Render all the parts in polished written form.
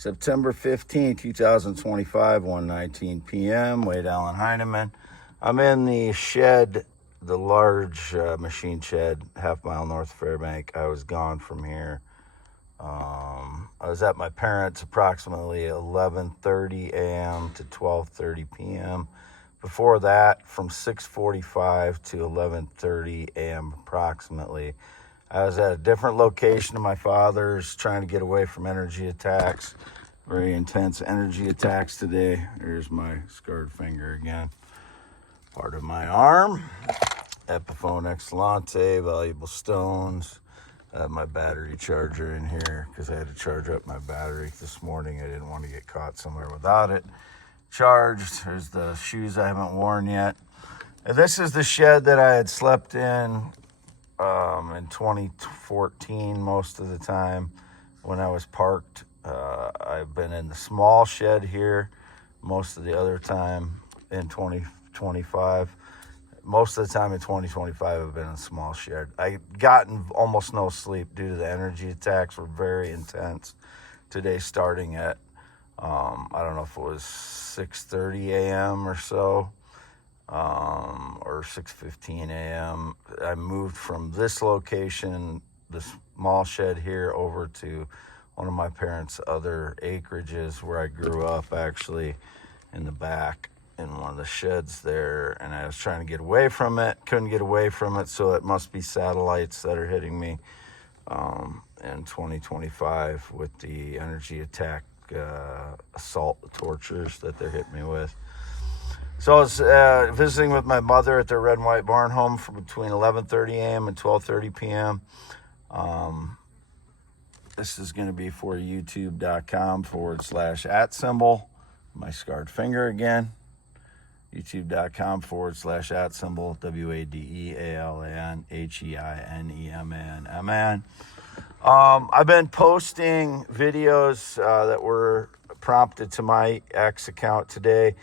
September 15, 2025, 1:19 p.m. Wade Allen Heineman. I'm in the shed, the large machine shed, half-mile north of Fairbank. I was gone from here. I was at my parents' approximately 11:30 a.m. to 12:30 p.m. Before that, from 6:45 to 11:30 a.m. approximately, I was at a different location of my father's, trying to get away from energy attacks. Very intense energy attacks today. Here's my scarred finger again. Part of my arm. Epiphone Excellente, valuable stones. I have my battery charger in here because I had to charge up my battery this morning. I didn't want to get caught somewhere without it charged. There's the shoes I haven't worn yet. And this is the shed that I had slept in 2014 most of the time when I was parked. I've been in the small shed here most of the other time in 2025. Most of the time in 2025, I've been in a small shed. I gotten almost no sleep due to the energy attacks were very intense. Today starting at, I don't know if it was 6:30 a.m. or so, or 6:15 a.m. I moved from this location, the small shed here, over to one of my parents' other acreages where I grew up, actually, in the back, in one of the sheds there, and I was trying to get away from it, couldn't get away from it, so it must be satellites that are hitting me in 2025 with the energy attack assault tortures that they're hitting me with. So I was visiting with my mother at their red and white barn home from between 11:30 a.m. and 12:30 p.m. This is going to be for youtube.com/@, my scarred finger again. youtube.com/@, WADEALANHEINEMANMN. I've been posting videos that were prompted to my X account today.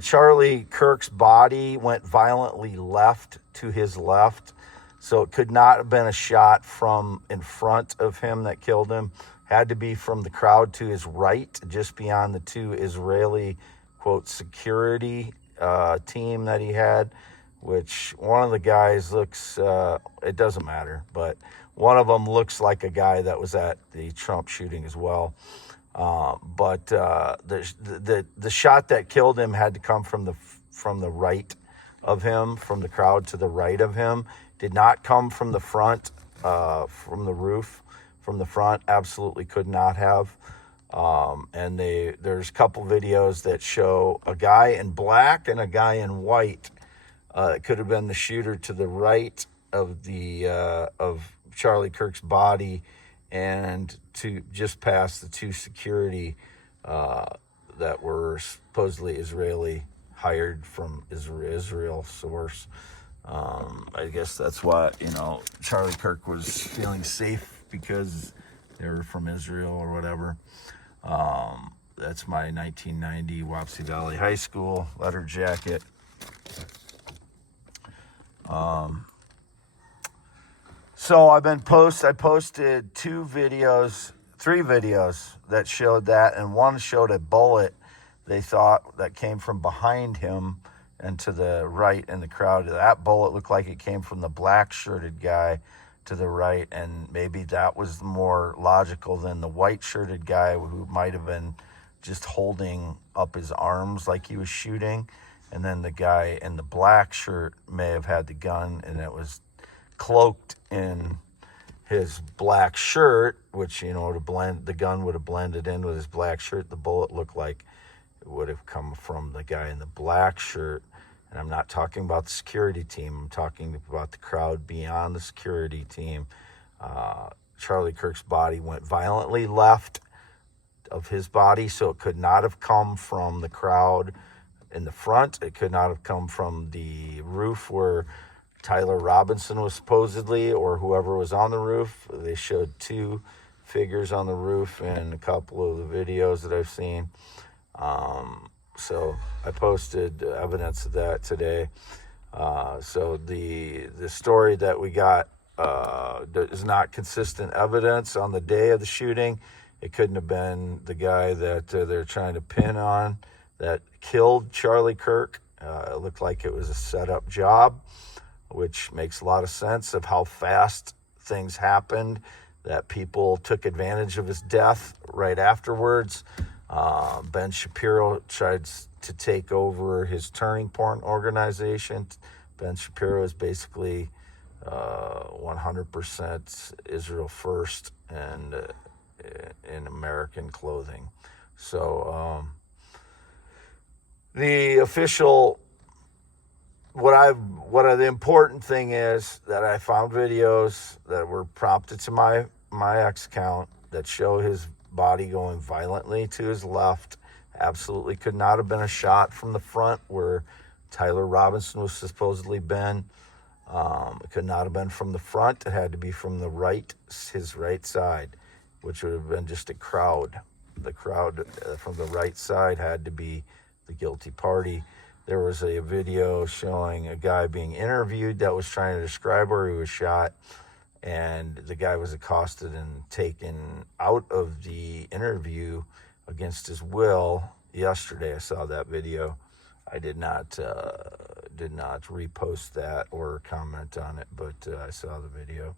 Charlie Kirk's body went violently left to his left, so it could not have been a shot from in front of him that killed him. Had to be from the crowd to his right, just beyond the two Israeli, quote, security team that he had, which one of the guys looks, it doesn't matter, but one of them looks like a guy that was at the Trump shooting as well. But the shot that killed him had to come from the right of him, from the crowd to the right of him. Did not come from the front, from the roof, from the front. Absolutely could not have. And there's a couple videos that show a guy in black and a guy in white. It could have been the shooter to the right of the of Charlie Kirk's body, and to just past the two security that were supposedly Israeli, hired from Israel source. I guess that's why, Charlie Kirk was feeling safe because they were from Israel or whatever. That's my 1990 Wapsie Valley High School letter jacket. So I posted three videos that showed that, and one showed a bullet they thought that came from behind him and to the right in the crowd. That bullet looked like it came from the black shirted guy to the right, and maybe that was more logical than the white shirted guy who might have been just holding up his arms like he was shooting, and then the guy in the black shirt may have had the gun, and it was cloaked in his black shirt, which, the gun would have blended in with his black shirt. The bullet looked like it would have come from the guy in the black shirt. And I'm not talking about the security team. I'm talking about the crowd beyond the security team. Charlie Kirk's body went violently left of his body, so it could not have come from the crowd in the front. It could not have come from the roof where Tyler Robinson was supposedly, or whoever was on the roof. They showed two figures on the roof in a couple of the videos that I've seen. So I posted evidence of that today. So the story that we got is not consistent evidence on the day of the shooting. It couldn't have been the guy that they're trying to pin on that killed Charlie Kirk. It looked like it was a setup job, which makes a lot of sense of how fast things happened, that people took advantage of his death right afterwards. Ben Shapiro tried to take over his Turning Point organization. Ben Shapiro is basically 100% Israel first and in American clothing. So the official, the important thing is that I found videos that were prompted to my X account that show his body going violently to his left. Absolutely could not have been a shot from the front where Tyler Robinson was supposedly been. It could not have been from the front. It had to be from the right, his right side, which would have been just a crowd. The crowd from the right side had to be the guilty party. There was a video showing a guy being interviewed that was trying to describe where he was shot, and the guy was accosted and taken out of the interview against his will yesterday. I saw that video. I did not repost that or comment on it, but I saw the video.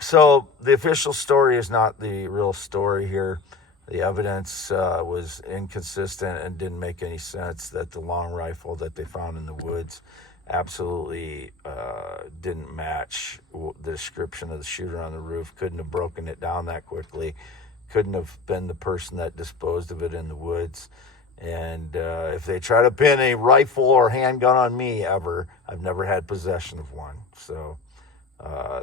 So the official story is not the real story here. The evidence was inconsistent and didn't make any sense. That the long rifle that they found in the woods absolutely didn't match the description of the shooter on the roof. Couldn't have broken it down that quickly. Couldn't have been the person that disposed of it in the woods. And if they try to pin a rifle or handgun on me ever, I've never had possession of one. So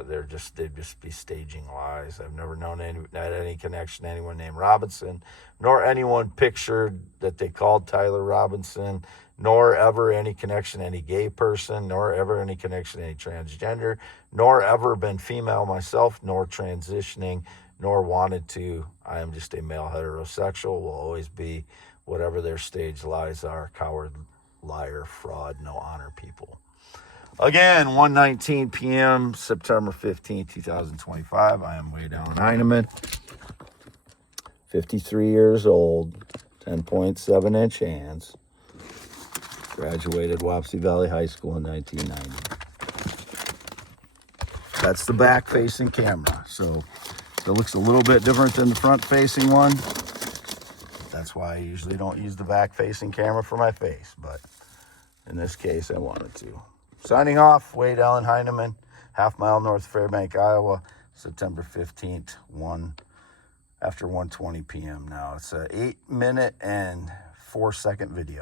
they'd just be staging lies. I've never known any connection to anyone named Robinson, nor anyone pictured that they called Tyler Robinson, nor ever any connection to any gay person, nor ever any connection to any transgender, nor ever been female myself, nor transitioning, nor wanted to. I am just a male heterosexual, will always be whatever their stage lies are. Coward, liar, fraud, no honor people. Again, 1:19 p.m., September 15, 2025. I am Oelwein Iowa, 53 years old, 10.7-inch hands. Graduated Wapsie Valley High School in 1990. That's the back-facing camera. So it looks a little bit different than the front-facing one. That's why I usually don't use the back-facing camera for my face, but in this case, I wanted to. Signing off, Wade Allen Heineman, half-mile north of Fairbank, Iowa, September 15th, after 1:20 p.m. now. It's an 8-minute and 4-second video.